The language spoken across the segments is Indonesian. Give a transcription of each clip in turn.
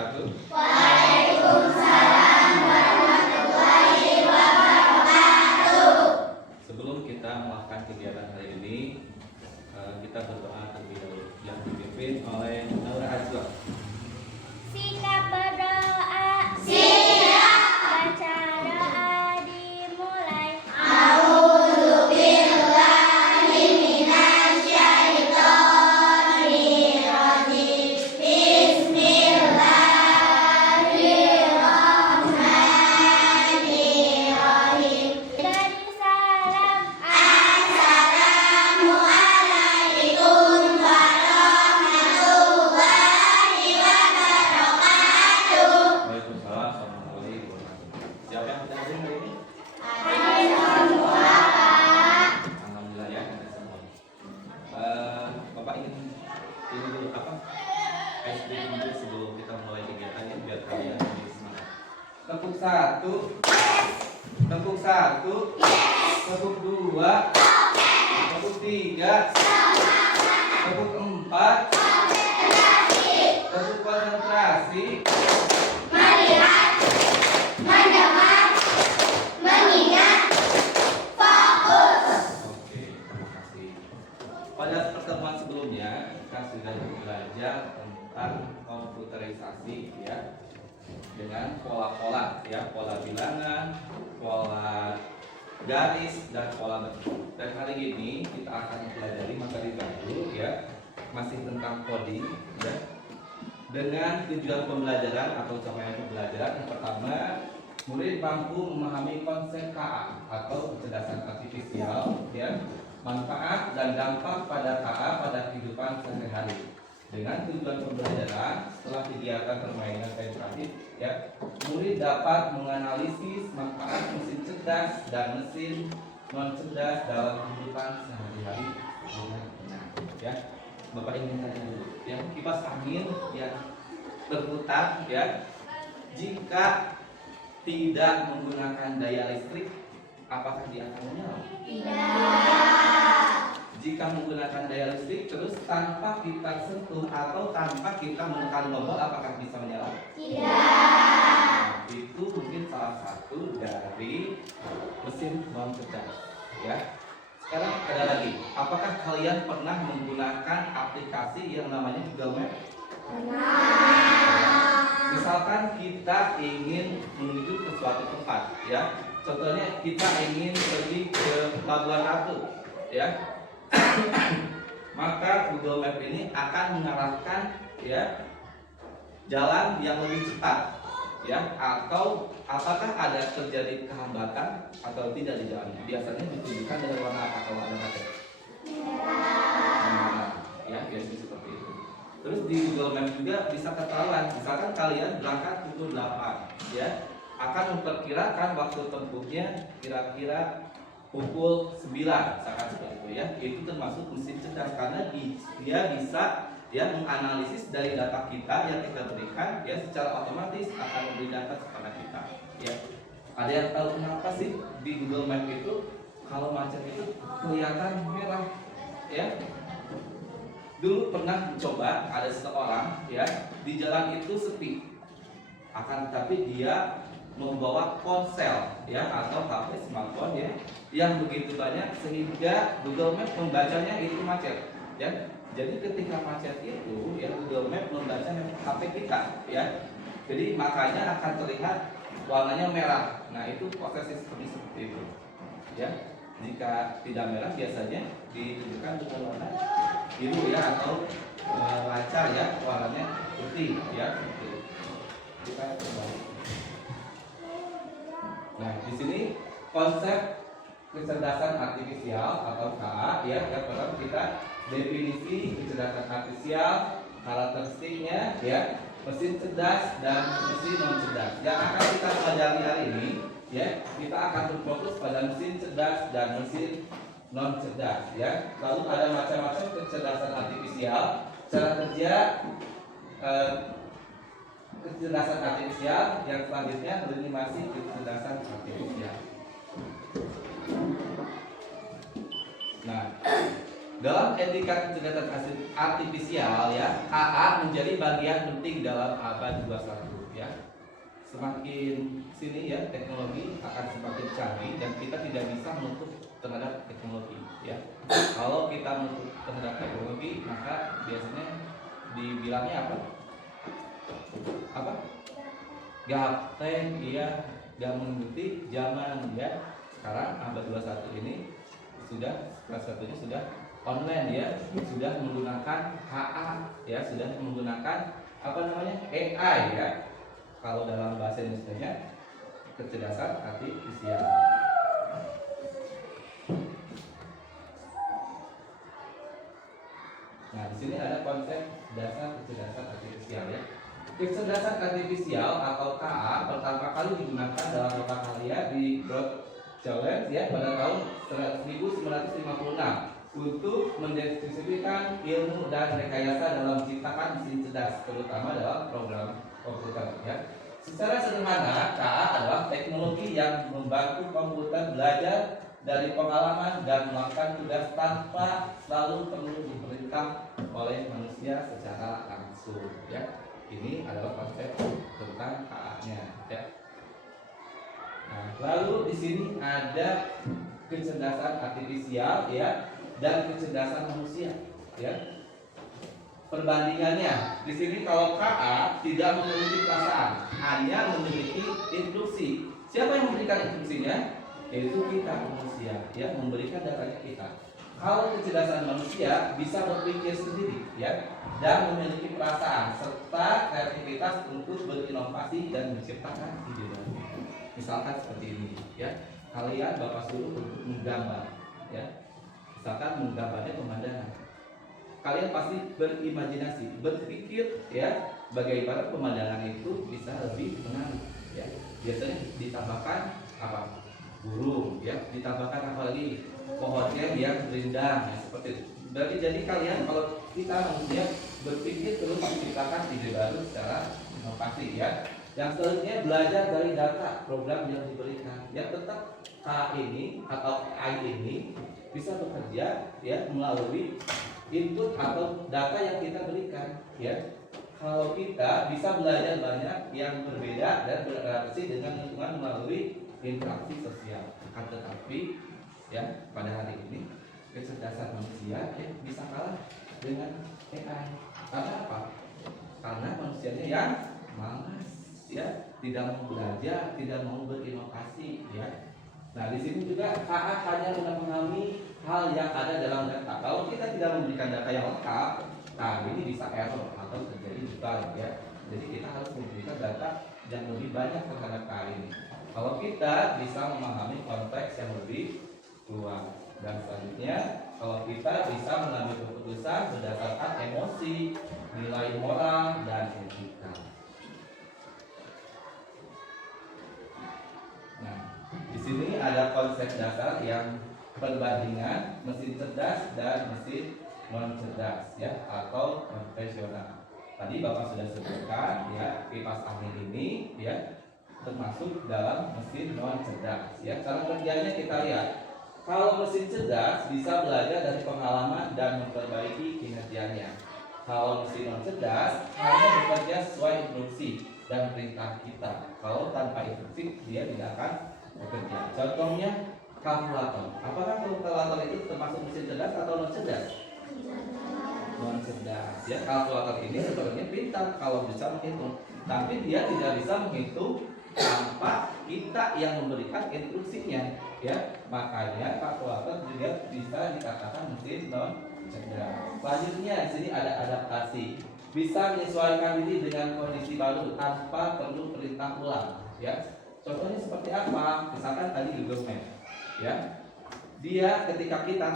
wabarakatuh. Waalaikumsalam warahmatullahi wabarakatuh. Sebelum kita melakukan kegiatan hari ini, kita berdoa terlebih dahulu yang dipimpin oleh Naura Azwa. Sikap berdoa. Siap. Baca doa dimulai. A'udzubillahi minasyaitonirrajim. Bismillahirrahmanirrahim. Dari salam. Assalamualaikum warahmatullahi wabarakatuh. Waalaikumsalam warahmatullahi wabarakatuh. Siapa yang kita hadir hari ini? Hai semua, Pak. Alhamdulillah ya, ada semua. Bapak ingin ini dulu apa? SD dulu sebelum kita mulai kegiatannya biar kalian lebih semangat. Tepuk satu. Tepuk satu. Tepuk dua. Tepuk tiga. Tepuk empat. Tepuk konsentrasi. Melihat, mendengar, mengingat, fokus. Oke, terima kasih. Pada pertemuan sebelumnya kita sudah belajar tentang komputerisasi ya, dengan pola-pola ya, pola bilangan, pola garis dan pola bentuk. Dan hari ini kita akan mempelajari materi baru ya, masih tentang coding ya, dengan tujuan pembelajaran atau capaian pembelajaran. Yang pertama, murid mampu memahami konsep KA atau kecerdasan artifisial ya, manfaat dan dampak pada KA pada kehidupan sehari-hari. Dengan tujuan pembelajaran setelah kegiatan permainan edukatif ya, murid dapat menganalisis manfaat mesin cerdas dan mesin non cerdas dalam kehidupan sehari-hari dengan benar ya. Bapak ingin tanya dulu ya, kipas angin yang berputar ya, jika tidak menggunakan daya listrik, apakah dia akan menyala? Tidak. Jika menggunakan daya listrik terus tanpa kita sentuh atau tanpa kita menekan tombol, apakah bisa menyala? Tidak. Nah, itu mungkin salah satu dari mesin non cerdas ya. Sekarang ada lagi, apakah kalian pernah menggunakan aplikasi yang namanya Google Map? Misalkan kita ingin menuju ke suatu tempat ya, contohnya kita ingin pergi ke Pelabuhan Ratu ya, maka Google Map ini akan mengarahkan ya jalan yang lebih cepat ya, atau apakah ada terjadi kehambatan atau tidak di jalannya. Biasanya ditunjukkan dengan warna apa kalau ada macet? Merah ya, biasanya seperti itu. Terus di Google Map juga bisa ketahuan, misalkan kalian berangkat pukul 8 ya, akan memperkirakan waktu tempuhnya kira-kira pukul 9 misalkan seperti itu ya. Itu termasuk mesin cerdas karena dia bisa ya menganalisis dari data kita yang kita berikan ya, secara otomatis akan memberi data kepada kita ya. Ada yang tahu kenapa sih di Google Map itu kalau macet itu kelihatan merah ya? Dulu pernah mencoba, ada seseorang ya, di jalan itu sepi, akan tetapi dia membawa ponsel ya atau HP smartphone ya yang begitu banyak sehingga Google Map membacanya itu macet ya. Jadi ketika macet itu ya, Google Map membaca HP kita ya. Jadi makanya akan terlihat warnanya merah. Nah, itu prosesnya seperti itu ya. Jika tidak merah biasanya ditunjukkan dengan warna biru ya, atau lancar ya, warnanya putih ya. Kita kembali. Nah, di sini konsep kecerdasan artifisial atau KA ya. Yang pertama kita definisi kecerdasan artifisial, karakteristiknya ya, mesin cerdas dan mesin non cerdas. Yang akan kita pelajari hari ini ya, kita akan berfokus pada mesin cerdas dan mesin non cerdas ya. Lalu ada macam-macam kecerdasan artifisial, cara kerja kecerdasan artifisial. Yang selanjutnya lini masih kecerdasan artifisial. Nah, Dalam etika kecerdasan artifisial ya, AA menjadi bagian penting dalam abad 21 ya. Semakin sini ya teknologi akan semakin canggih dan kita tidak bisa menutup terhadap teknologi ya. Kalau kita menutup terhadap teknologi maka biasanya dibilangnya apa? Apa? Gaptek ya, gak mengikuti zaman ya. Sekarang abad 21 ini sudah kelas satunya sudah online ya, sudah menggunakan HA ya, sudah menggunakan apa namanya AI ya. Kalau dalam bahasa Indonesia kecerdasan artifisial. Nah, di sini ada konsep dasar kecerdasan artifisial ya. Kecerdasan artifisial atau KA pertama kali digunakan dalam lokalia di Broad Challenge ya pada tahun 1956 untuk mendeskripsikan ilmu dan rekayasa dalam menciptakan mesin cerdas, terutama dalam program komputer ya. Secara sederhana, KA adalah teknologi yang membantu komputer belajar dari pengalaman dan melakukan tugas tanpa selalu perlu diperintah oleh manusia secara langsung ya. Ini adalah konsep tentang KA-nya ya. Nah, lalu di sini ada kecerdasan artifisial ya dan kecerdasan manusia ya. Perbandingannya di sini kalau KA tidak memiliki perasaan, hanya memiliki instruksi. Siapa yang memberikan instruksinya? Yaitu kita manusia ya, memberikan datanya kita. Kalau kecerdasan manusia bisa berpikir sendiri ya dan memiliki perasaan serta kreativitas untuk berinovasi dan menciptakan ide baru. Misalkan seperti ini ya, kalian bapak suruh untuk menggambar ya, misalkan menggambarnya pemandangan, kalian pasti berimajinasi, berpikir ya bagaimana pemandangan itu bisa lebih menarik ya. Biasanya ditambahkan apa? Burung ya, ditambahkan apa lagi? Pohonnya yang rindang ya, seperti itu. Jadi kalian kalau kita manusia berpikir terus menciptakan ide baru secara inovasi ya. Yang selanjutnya belajar dari data program yang diberikan. Ya tetap K ini atau AI ini bisa bekerja ya melalui input atau data yang kita berikan ya. Kalau kita bisa belajar banyak yang berbeda dan beradaptasi dengan lingkungan melalui interaksi sosial. Akan tetapi ya pada hari ini kecerdasan manusia ya bisa kalah dengan AI. Karena apa? Karena manusianya yang malas ya, tidak mau belajar, tidak mau berinovasi ya. Nah, di sini juga KA hanya memahami hal yang ada dalam data. Kalau kita tidak memberikan data yang lengkap, nah ini bisa error atau terjadi buta ya. Jadi kita harus memberikan data yang lebih banyak terhadap KA ini. Kalau kita bisa memahami konteks yang lebih luas. Dan selanjutnya, kalau kita bisa mengambil keputusan berdasarkan emosi, nilai moral, dan etika. Nah, di sini ada konsep dasar yang perbandingan mesin cerdas dan mesin non cerdas ya atau konvensional. Tadi Bapak sudah sebutkan ya, kipas angin ini ya termasuk dalam mesin non cerdas ya. Cara kerjanya kita lihat. Kalau mesin cerdas bisa belajar dari pengalaman dan memperbaiki kinerjanya. Kalau mesin non cerdas hanya bekerja sesuai instruksi dan perintah kita. Kalau tanpa instruksi dia tidak akan bekerja. Contohnya kalkulator. Apakah kalkulator itu termasuk mesin cerdas atau non cerdas? Non cerdas. Ya, kalkulator ini sebenarnya pintar kalau bisa menghitung, tapi dia tidak bisa menghitung tanpa kita yang memberikan instruksinya. Ya, makanya kalkulator juga bisa dikatakan mesin non cerdas. Selanjutnya di sini ada adaptasi. Bisa menyesuaikan diri dengan kondisi baru tanpa perlu perintah ulang. Ya, contohnya seperti apa? Misalkan tadi Google Maps. Ya, dia ketika kita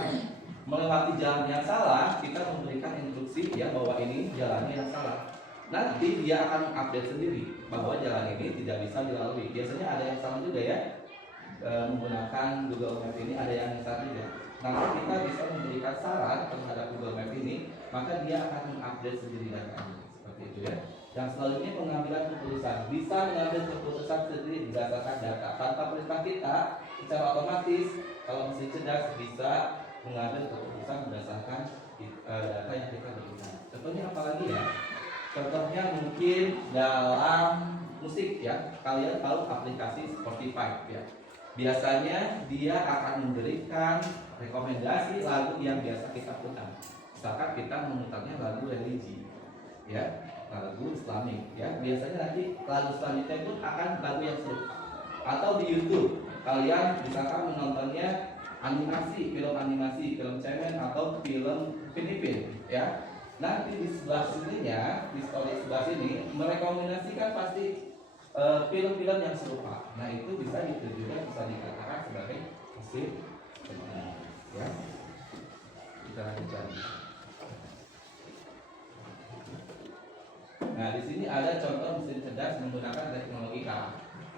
melewati jalan yang salah, kita memberikan instruksi ya bahwa ini jalannya yang salah. Nanti dia akan mengupdate sendiri bahwa jalan ini tidak bisa dilalui. Biasanya ada yang salah juga ya. Menggunakan Google Maps ini ada yang salah juga. Nanti kita bisa memberikan saran terhadap Google Maps ini, maka dia akan mengupdate sendiri datanya seperti itu ya. Yang selanjutnya pengambilan keputusan, bisa mengambil keputusan sendiri berdasarkan data tanpa perintah kita secara otomatis. Kalau mesin cerdas bisa mengambil keputusan berdasarkan data yang kita berikan. Contohnya apa lagi ya? Contohnya mungkin dalam musik ya, kalian tahu aplikasi Spotify ya. Biasanya dia akan memberikan rekomendasi lagu yang biasa kita putar. Misalkan kita memutarnya lagu religi ya, lagu Islamik ya. Biasanya nanti lagu selanjutnya pun akan lagu yang serupa. Atau di YouTube kalian misalkan menontonnya animasi, film cemen atau film Filipin ya. Nanti di sebelah sininya, di story sebelah sini merekomendasikan pasti film-film yang serupa. Nah itu bisa ditujukan, bisa dikatakan sebagai mesin cerdas ya. Kita lanjutkan. Nah di sini ada contoh mesin cerdas menggunakan teknologi K.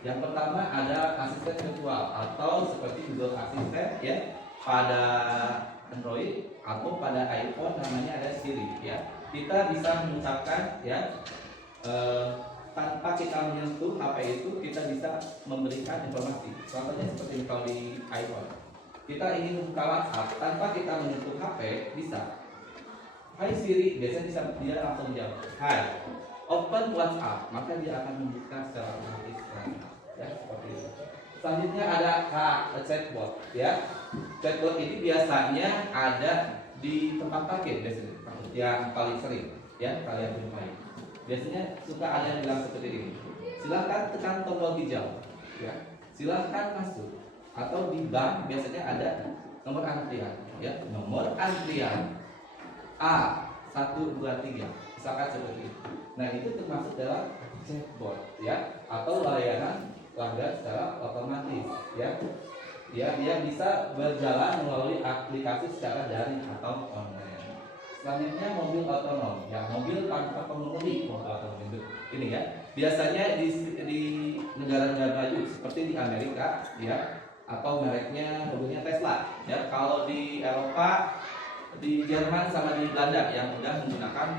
Yang pertama ada asisten virtual atau seperti Google Assistant ya, pada Android atau pada iPhone namanya ada Siri ya. Kita bisa mengucapkan ya tanpa kita menyentuh HP itu, kita bisa memberikan informasi. Contohnya seperti kalau di iPhone, kita ingin membuka WhatsApp tanpa kita menyentuh HP bisa. Hai Siri, biasanya bisa dia langsung jawab. Hai, open WhatsApp, maka dia akan membuka secara otomatis ya, seperti itu. Selanjutnya ada chatbot ya. Chatbot ini biasanya ada di tempat parkir biasanya, yang paling sering ya kalian jumpai. Biasanya suka ada yang bilang seperti ini. Silahkan tekan tombol hijau ya. Silahkan masuk. Atau di bank biasanya ada nomor antrian ya, nomor antrian A123 misalkan seperti itu. Nah itu termasuk dalam chatbot ya, atau layanan pelanggan secara otomatis ya. Dia bisa berjalan melalui aplikasi secara daring atau online. Selanjutnya mobil otonom ya, mobil tanpa pengemudi, mobil otonom ini ya. Biasanya di negara-negara maju seperti di Amerika ya, atau mereknya mobilnya Tesla ya. Kalau di Eropa, di Jerman sama di Belanda yang sudah menggunakan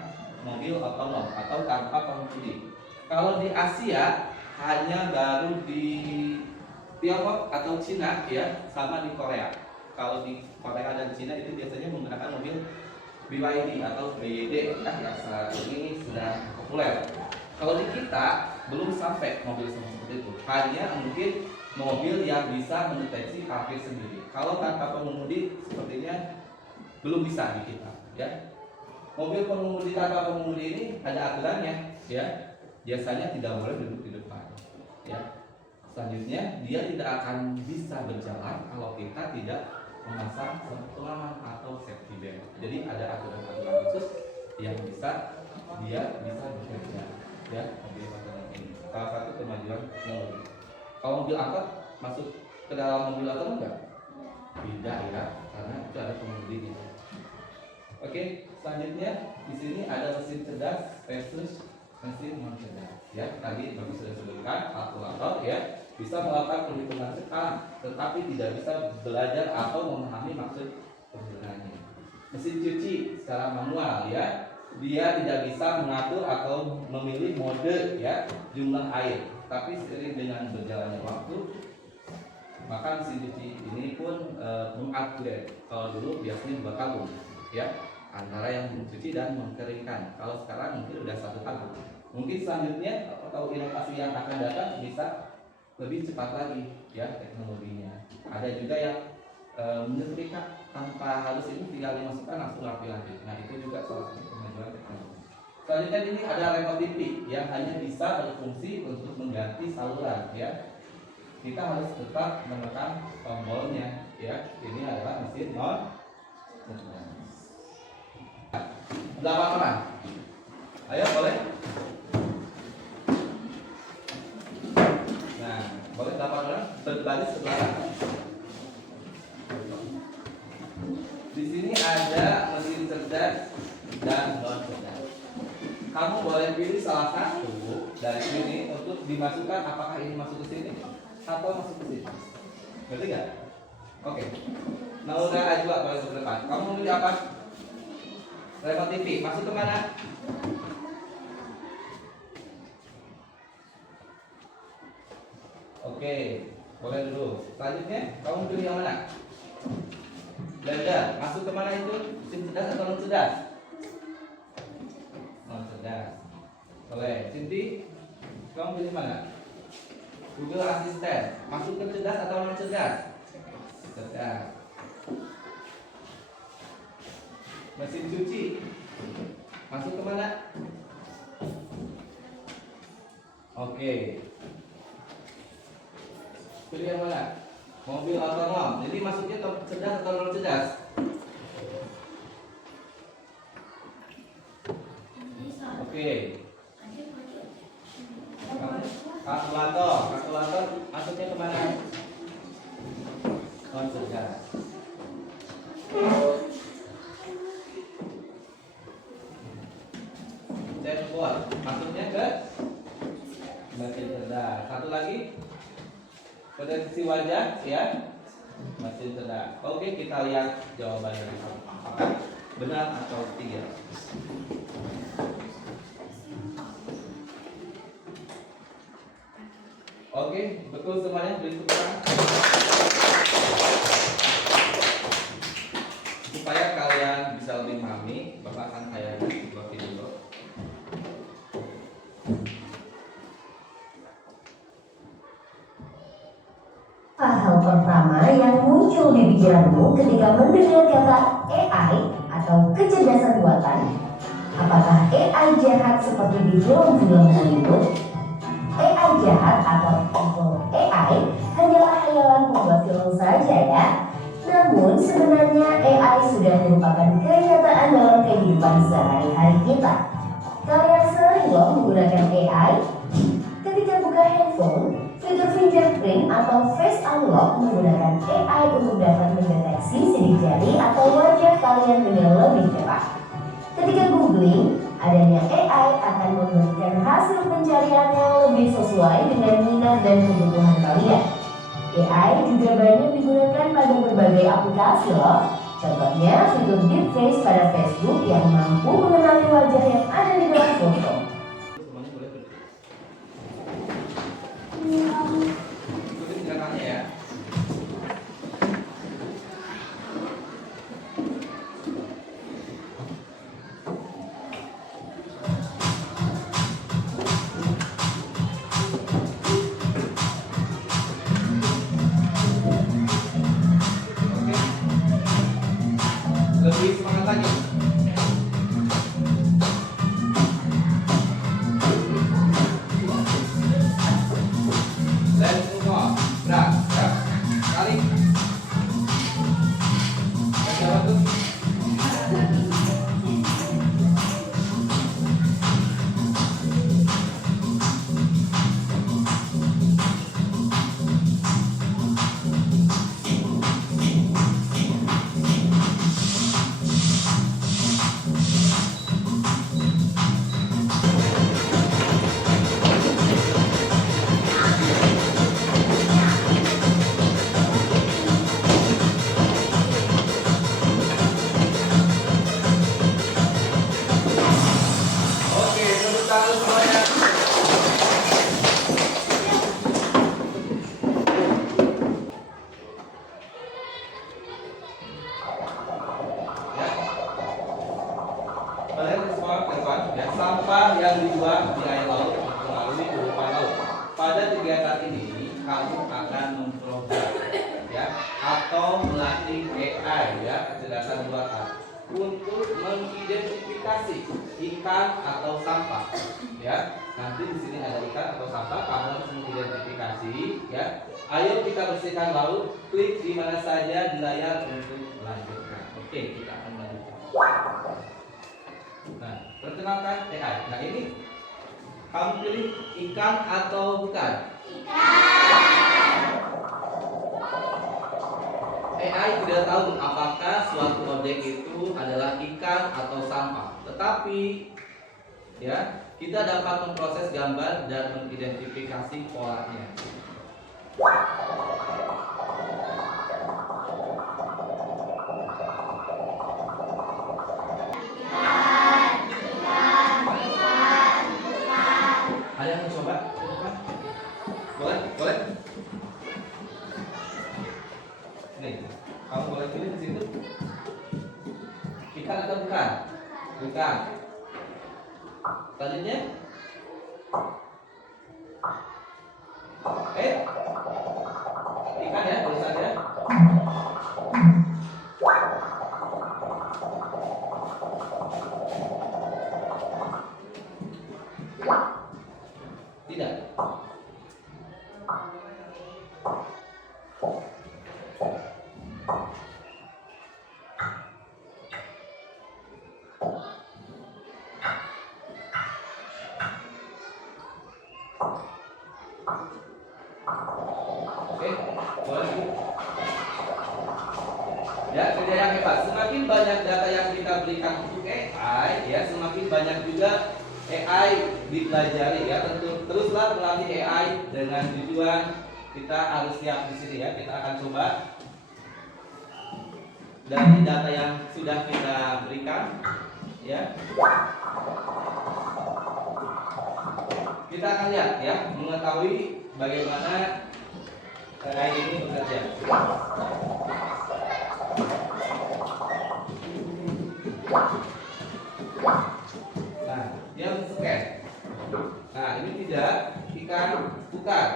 mobil otonom atau tanpa pengemudi. Kalau di Asia hanya baru di Tiongkok atau Cina ya, sama di Korea. Kalau di Korea dan Cina itu biasanya menggunakan mobil BYD atau BYD ya, yang saat ini sudah populer. Kalau di kita belum sampai mobil seperti itu. Hanya mungkin mobil yang bisa mendeteksi parkir sendiri. Kalau tanpa pengemudi sepertinya belum bisa di kita ya. Mobil pengemudi tanpa pengemudi ini ada aturannya ya. Biasanya tidak boleh duduk di depan ya. Selanjutnya dia tidak akan bisa berjalan kalau kita tidak memasang pengaman atau safety belt. Jadi ada aturan-aturan khusus yang bisa dia bisa bekerja ya, mobil otonom ini. Salah satu kemajuan teknologi. Kalau mobil angkot masuk ke dalam mobil otonom enggak? Tidak ya, karena itu ada pengemudinya. Oke, selanjutnya di sini ada mesin cerdas versus mesin non cerdas ya. Tadi Bapak sudah sebutkan kalkulator ya, bisa melakukan perhitungan cepat tetapi tidak bisa belajar atau memahami maksud penggunaannya. Mesin cuci secara manual ya, dia tidak bisa mengatur atau memilih mode ya jumlah air, tapi seiring dengan berjalannya waktu maka mesin cuci ini pun mengupgrade. Kalau dulu biasanya 2 tabung ya, antara yang mencuci dan mengeringkan. Kalau sekarang mungkin udah 1 tabung. Mungkin selanjutnya atau inovasi yang akan datang bisa lebih cepat lagi ya teknologinya. Ada juga yang menyetrika tanpa harus ini, tinggal dimasukkan langsung rapi lagi. Nah itu juga salah satu kemajuan teknologi. Selanjutnya ini ada remote TV yang hanya bisa berfungsi untuk mengganti saluran ya. Kita harus tetap menekan tombolnya ya. Ini adalah mesin non cerdas. 8 orang. Ayo boleh. Nah, boleh 8 orang berbaris sebelah kanan. Di sini ada mesin cerdas dan non cerdas. Kamu boleh pilih salah satu dari sini untuk dimasukkan. Apakah ini masuk ke sini atau masuk ke sini? Ngerti nggak? Oke. Nauda Ajwa boleh ke depan. Kamu pilih apa? Remote TV masuk ke mana? Oke, boleh dulu. Selanjutnya kamu pilih yang mana? Blender, masuk kemana itu? Mesin cerdas atau non cerdas? Non cerdas. Boleh. Cinti, kamu pilih mana? Google Assistant, masuk ke cerdas atau non cerdas? Cerdas. Mesin cuci, masuk kemana? Oke. Pilih yang mana? Mobil otonom. Jadi masuknya ke cerdas atau non cerdas? Oke. Kalkulator masuknya kemana? Non cerdas. Chatbot masuknya ke mesin cerdas. Satu lagi, deteksi wajah, ya, mesin cerdas. Oke, kita lihat jawabannya apakah benar atau tidak. Oke, betul semuanya. Beri tepuk tangan. Supaya kalian bisa lebih memahami, Bapak akan tayangkan sebuah video. Hal pertama yang muncul di pikiranmu ketika mendengar kata AI atau kecerdasan buatan, apakah AI jahat seperti di film-film Hollywood? AI jahat atau evil AI hanyalah khayalan pembuat film saja ya. Namun sebenarnya AI sudah merupakan kenyataan dalam kehidupan sehari-hari kita. Kalian sering loh menggunakan AI. Ketika buka handphone, fitur fingerprint atau face unlock menggunakan AI untuk dapat mendeteksi sidik jari atau wajah kalian dengan lebih cepat. Ketika googling, adanya AI akan memberikan hasil pencarian yang lebih sesuai dengan minat dan kebutuhan kalian. AI juga banyak digunakan pada berbagai aplikasi loh. Contohnya fitur deepface pada Facebook yang mampu mengenali wajah yang ada di dalam foto. Semuanya boleh berdiri. Ikutin gerakannya ya. Lebih semangat lagi. Let's move on. Gerak, gerak. Kali. Baca waktu. Oke, tepuk tangan semuanya. Ya. Kalian semua kawan, ya, sampah yang dibuang di air laut melalui kehidupan laut. Pada kegiatan ini, kamu akan memprogram, ya, atau melatih AI, ya, kecerdasan buatan, untuk mengidentifikasi ikan atau sampah, ya. Nanti di sini ada ikan atau sampah, kamu harus mengidentifikasi, ya. Ayo kita bersihkan laut. Klik di mana saja di layar untuk melanjutkan. Oke, kita akan melanjutkan. Nah, perkenalkan AI. Nah, ini kamu pilih ikan atau bukan? AI tidak tahu apakah suatu objek itu adalah ikan atau sampah. Tetapi, ya, kita dapat memproses gambar dan mengidentifikasi polanya. Ada yang mau coba? Boleh? Boleh? Nih, kamu boleh pilih di situ. Ikan atau bukan? Bukan. Selanjutnya ikan ya tulisannya. Tidak. Oke, boleh. Ya, kerja yang hebat. Semakin banyak data yang kita berikan untuk AI, ya, semakin banyak juga AI dipelajari, ya. Tentu teruslah melatih AI dengan tujuan kita harus siap di sini, ya. Kita akan coba dari data yang sudah kita berikan, ya. Kita akan lihat, ya, mengetahui bagaimana AI ini bekerja. Nah, dia scan. Nah, ini tidak ikan bukan.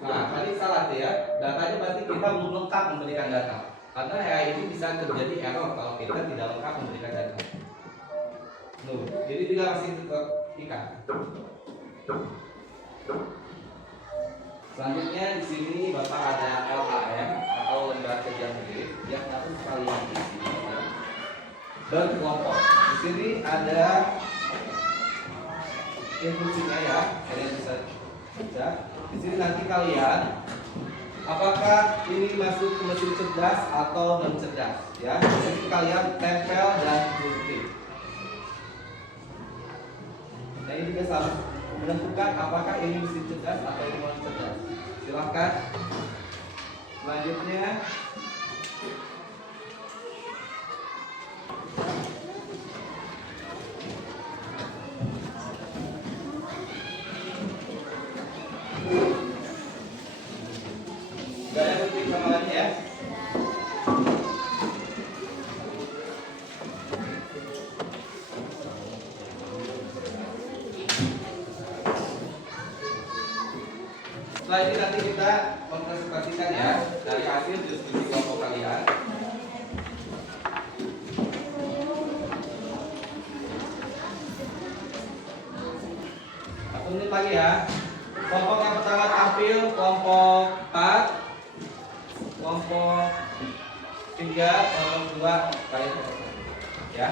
Nah, tadi salah ya. Datanya berarti kita belum lengkap memberikan data. Karena AI ini bisa terjadi error kalau kita tidak lengkap memberikan data. Jadi juga masih tetap ikan. Selanjutnya di sini Bapak ada LAM atau lembar kerja mirip yang harus kalian isi berkelompok. Di sini ada instruksinya, ya, kalian bisa baca. Di sini nanti kalian apakah ini masuk ke mesin cerdas atau non cerdas, ya. Di sini kalian tempel dan gunting. Nah, ini juga sama, menentukan apakah ini mesin cerdas atau ini non cerdas. Silahkan. Selanjutnya gaya gunting sama lagi, ya. Setelah ini nanti kita mempresentasikan, ya, dari hasil diskusi kelompok kalian. Satu menit lagi, ya. Kelompok yang pertama tampil, kelompok 4, kelompok 3, kelompok 2, kalian, ya.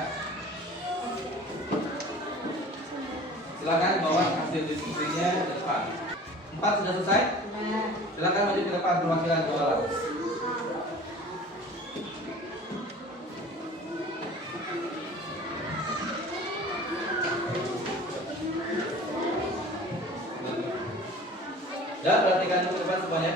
Silakan bawa hasil diskusinya ke depan. 4 sudah selesai? Silakan maju ke depan perwakilan jualan. Ya, perhatikan ke depan semuanya.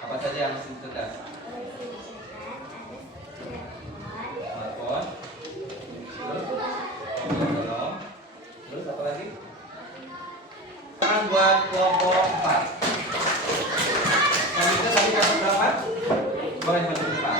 Apa saja yang mesin cerdas? Smartphone. Terus apa lagi? Tangan buat kelompok 4. Selanjutnya tadi kelompok berapa? Boleh maju ke depan.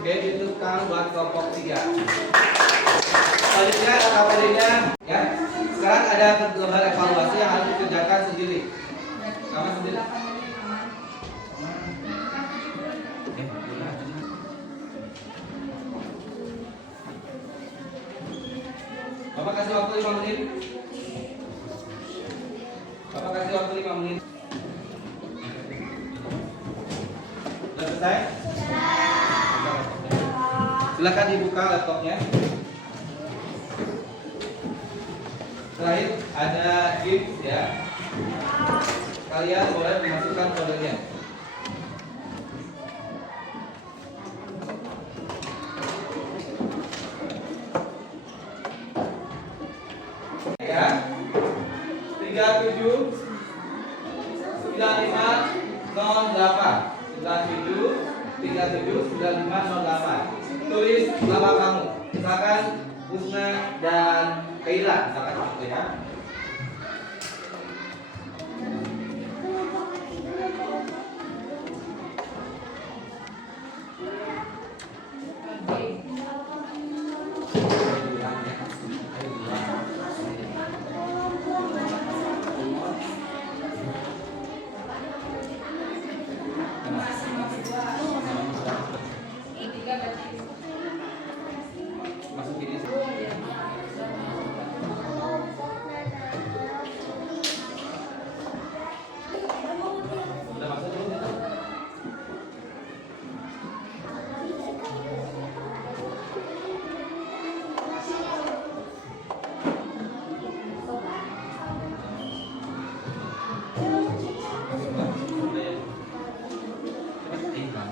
Oke, ditukar buat kelompok 3. Selanjutnya ada KPD-nya ya. Sekarang ada lembar evaluasi yang harus dikerjakan sendiri. Kamu sendiri? Bapak kasih waktu 5 menit. Bapak kasih waktu 5 menit. Sudah selesai? Silakan dibuka laptopnya. Terakhir ada gift ya. Kalian boleh memasukkan kodenya. Ya. 37 9508 9508. Tulis nama kamu. Misalkan Husna dan Kaila, misalkan itu ya. Masukin ini. Udah masuk belum?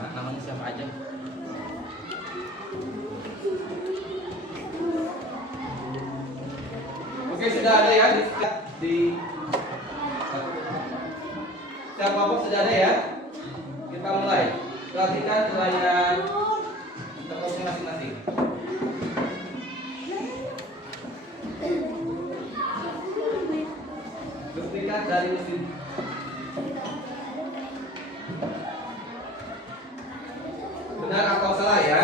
Namanya siapa aja? Oke, sudah ada ya di setiap kelompok sudah ada ya. Kita mulai. Perhatikan layar laptopnya masing-masing. Duplikat dari mesin. Benar atau salah ya?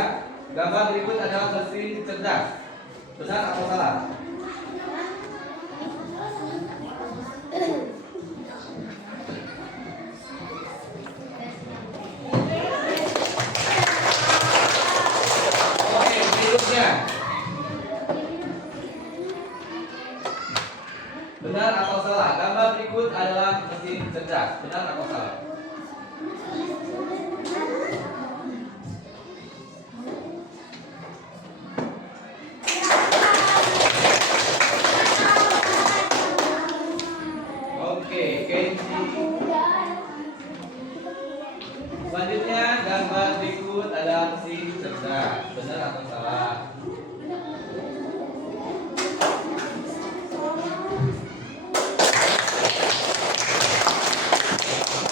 Gambar berikut adalah mesin cerdas. Benar atau salah? Oke, berikutnya. Benar atau salah? Gambar berikut adalah mesin cerdas. Benar atau salah? Oke, Kenji. Selanjutnya gambar berikut adalah mesin cerdas. Benar atau salah?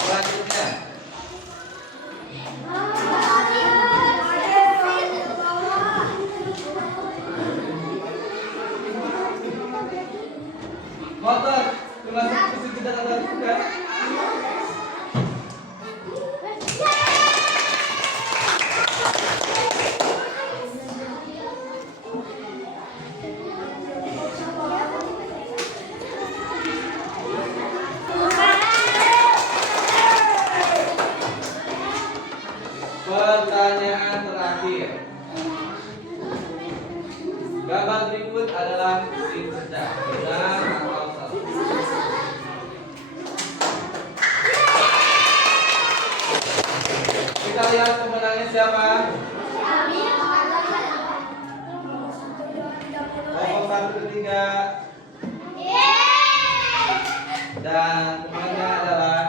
Selanjutnya motor termasuk mesin cerdas atau bukan? Pertanyaan terakhir. Gambar berikut adalah mesin cerdas. Benar atau salah? Kita lihat pemenangnya siapa? Kelompok 1 ketiga. Dan pemenangnya adalah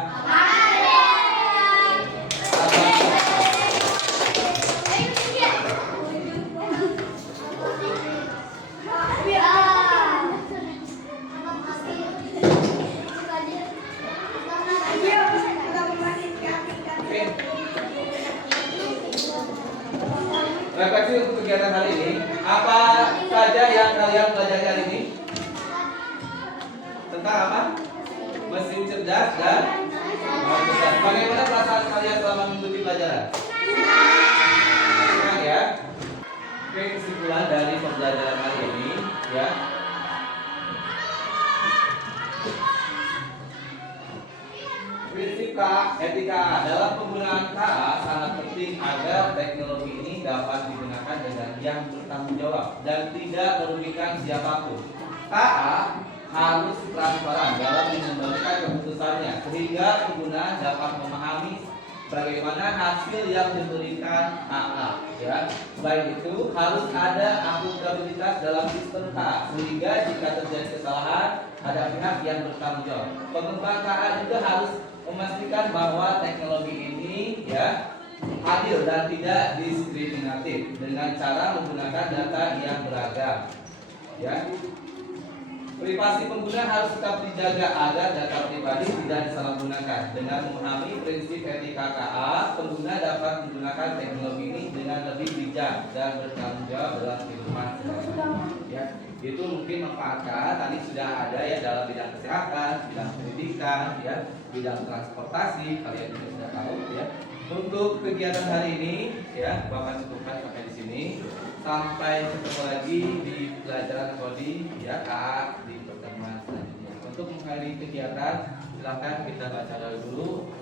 refleksi untuk kegiatan hari ini. Apa saja yang kalian pelajari hari ini? Tentang apa? Mesin cerdas dan mau cerdas. Bagaimana perasaan kalian selama mengikuti pelajaran? Senang ya? Prinsip etika dalam penggunaan KA sangat penting agar teknologi ini dapat digunakan dengan yang bertanggung jawab dan tidak merugikan siapapun. KA harus transparan dalam menyampaikan keputusannya sehingga pengguna dapat memahami bagaimana hasil yang diberikan AA. Ya. Selain itu harus ada akuntabilitas dalam sistem KA sehingga jika terjadi kesalahan ada pihak yang bertanggung jawab. Pengembang KA juga harus memastikan bahwa teknologi ini ya adil dan tidak diskriminatif dengan cara menggunakan data yang beragam. Ya. Privasi pengguna harus tetap dijaga agar data pribadi tidak disalahgunakan. Dengan memahami prinsip etika KA, pengguna dapat menggunakan teknologi ini dengan lebih bijak dan bertanggung jawab dalam kehidupan sehari-hari. Ya, itu mungkin manfaat KA tadi sudah ada ya dalam bidang kesehatan, bidang pendidikan, ya, bidang transportasi. Kalian juga sudah tahu ya. Untuk kegiatan hari ini, ya, Bapak cukupkan sampai di sini. Sampai ketemu lagi di pelajaran kodi ya KA di pertemuan selanjutnya. Untuk mengakhiri kegiatan, silakan kita baca dulu